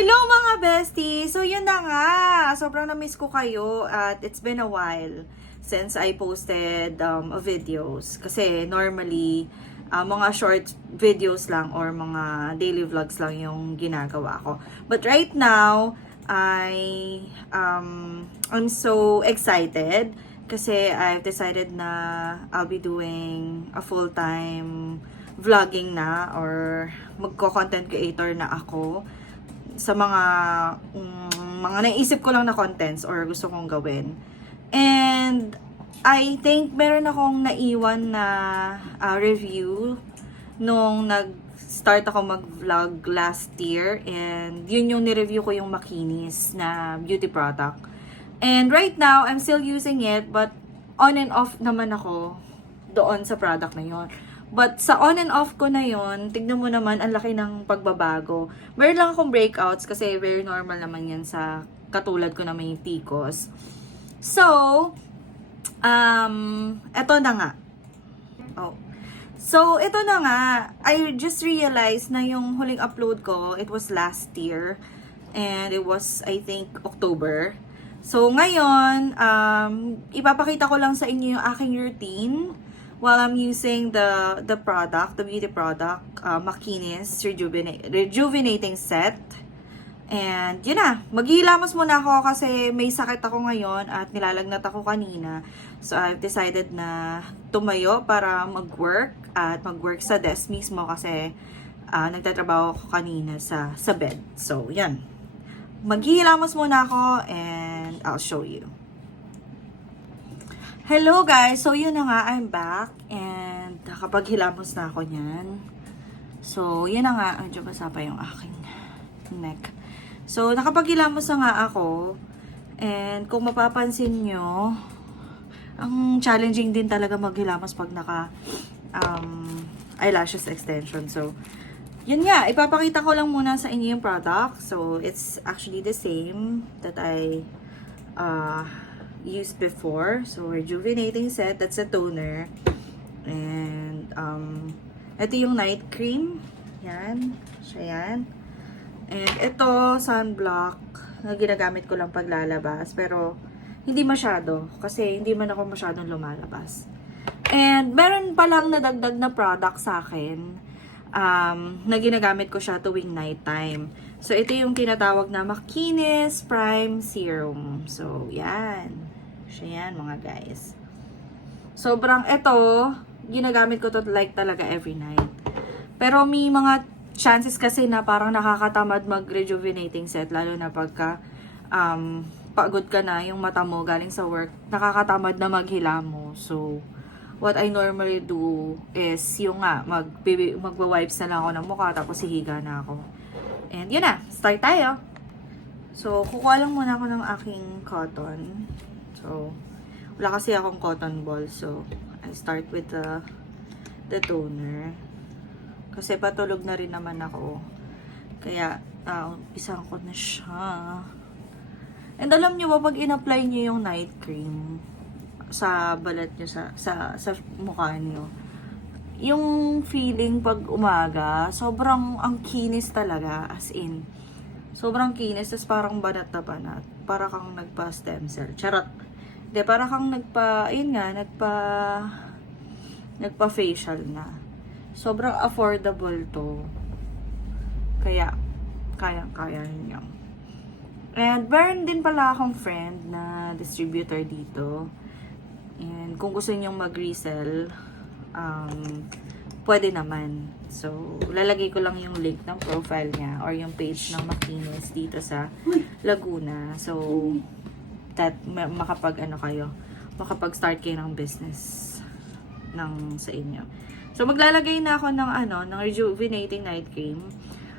Hello mga bestie! So yun na nga, sobrang na-miss ko kayo at it's been a while since I posted videos. Kasi normally, mga short videos lang or mga daily vlogs lang yung ginagawa ko. But right now, I'm so excited kasi I've decided na I'll be doing a full-time vlogging na or magko-content creator na ako sa mga naisip ko lang na contents or gusto kong gawin. And I think meron akong naiwan na review nung nag-start ako mag-vlog last year, and yun yung ni-review ko, yung Makinis na beauty product. And right now, I'm still using it, but on and off naman ako doon sa product na yun. But sa on and off ko na yon, tignan mo naman, ang laki ng pagbabago. Meron lang akong breakouts kasi very normal naman yan sa katulad ko na may PCOS. So, eto na nga. Oh. So, ito na nga. I just realized na yung huling upload ko, it was last year. And it was, I think, October. So, ngayon, ipapakita ko lang sa inyo yung aking routine while I'm using the beauty product, Makinis Rejuvenating Set. And yun na, maghihilamos muna ako kasi may sakit ako ngayon at nilalagnat ako kanina. So I've decided na tumayo para mag-work at mag-work sa desk mismo kasi nagtatrabaho ako kanina sa bed. So yan, maghihilamos muna ako and I'll show you. Hello guys! So yun na nga, I'm back and nakapaghilamos na ako niyan. So yun na nga, medyo basa pa yung aking neck. So nakapaghilamos na nga ako, and kung mapapansin nyo, ang challenging din talaga maghilamos pag naka eyelashes extension. So yun nga, ipapakita ko lang muna sa inyo yung product. So it's actually the same that I used before. So rejuvenating set, that's a toner, and ito yung night cream, yan, siya yan, and ito sunblock na ginagamit ko lang paglalabas, pero hindi masyado kasi hindi man ako masyadong lumalabas. And meron pa lang nadagdag na product sa akin na ginagamit ko siya tuwing nighttime. So ito yung tinatawag na Makinis Prime Serum. So yan, siya yan mga guys. Sobrang ito, ginagamit ko to like talaga every night. Pero may mga chances kasi na parang nakakatamad mag-rejuvenating set, lalo na pagka pagod ka na, yung mata mo galing sa work, nakakatamad na maghilamos. So what I normally do is yung nga, magwa-wipes na lang ako ng mukha tapos hihiga na ako. And yun na, start tayo. So kukuha lang muna ako ng aking cotton. So, wala kasi akong cotton ball. So, I start with the toner. Kasi patulog na rin naman ako. Kaya, umpisahan ko na siya. And alam nyo ba, pag in-apply nyo yung night cream sa balat nyo, sa mukha nyo, yung feeling pag umaga, sobrang ang kinis talaga. As in, sobrang kinis. Tapos parang banat na banat. Para kang nagpa-stem cell. Charot. De, para kang nagpa-facial na. Sobrang affordable to. Kaya, kaya niyo. And meron din pala akong friend na distributor dito. And kung gusto niyo mag-resell, pwede naman. So, lalagay ko lang yung link ng profile niya or yung page ng Makinis dito sa Laguna. So, that makapag-start kayo ng business sa inyo. So maglalagay na ako ng rejuvenating night cream.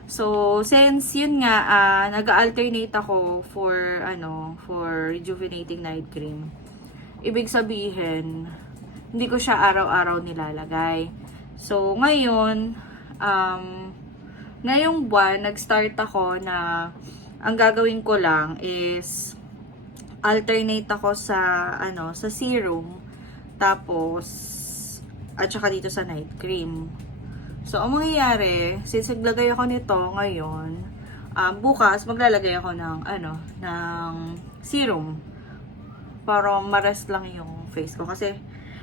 So since yun nga, nag-alternate ako for rejuvenating night cream. Ibig sabihin, hindi ko siya araw-araw nilalagay. So ngayon, ngayong buwan nag-start ako na ang gagawin ko lang is alternate ako sa serum, tapos at saka dito sa night cream. So ang mangyayari, since naglagay ako nito ngayon, bukas maglalagay ako ng ng serum para ma-rest lang yung face ko kasi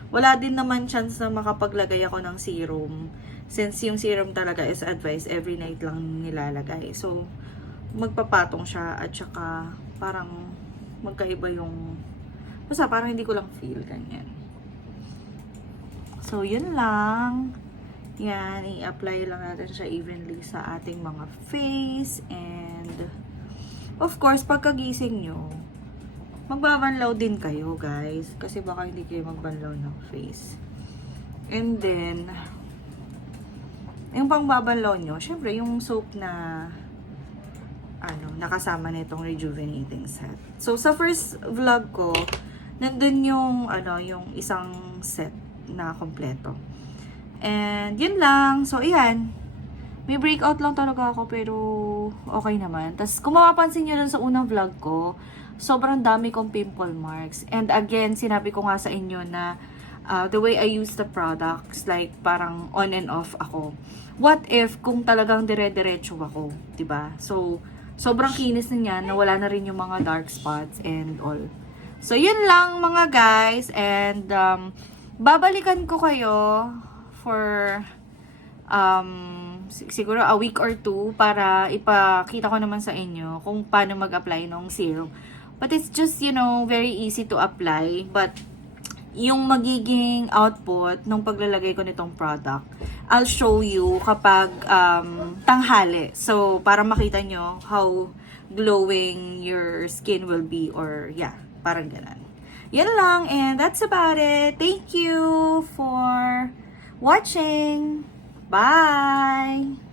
wala din naman chance na makapaglagay ako ng serum since yung serum talaga is advised every night lang nilalagay. So magpapatong siya at saka parang magkaiba yung basta parang hindi ko lang feel ganyan. So yun lang. Yan, i-apply lang natin siya evenly sa ating mga face. And, of course, pagkagising nyo, magbabanlaw din kayo, guys. Kasi baka hindi kayo magbanlaw ng face. And then, yung pangbabanlaw nyo, syempre, yung soap na, nakasama nitong rejuvenating set. So, sa first vlog ko, nandun yung, yung isang set na kompleto. And, yun lang. So, ayan. May breakout lang talaga ako, pero okay naman. Tapos, kung mapapansin nyo dun sa unang vlog ko, sobrang dami kong pimple marks. And again, sinabi ko nga sa inyo na the way I use the products, like, parang on and off ako. What if, kung talagang dire-diretso ako, diba? So, sobrang kinis na niyan, na wala na rin yung mga dark spots and all. So, yun lang mga guys. And, babalikan ko kayo for siguro a week or 2 para ipakita ko naman sa inyo kung paano mag-apply ng serum. But it's just, very easy to apply. But yung magiging output nung paglalagay ko nitong product, I'll show you kapag tanghali. So, para makita nyo how glowing your skin will be or yeah, parang ganun. Yan lang, and that's about it. Thank you for watching. Bye!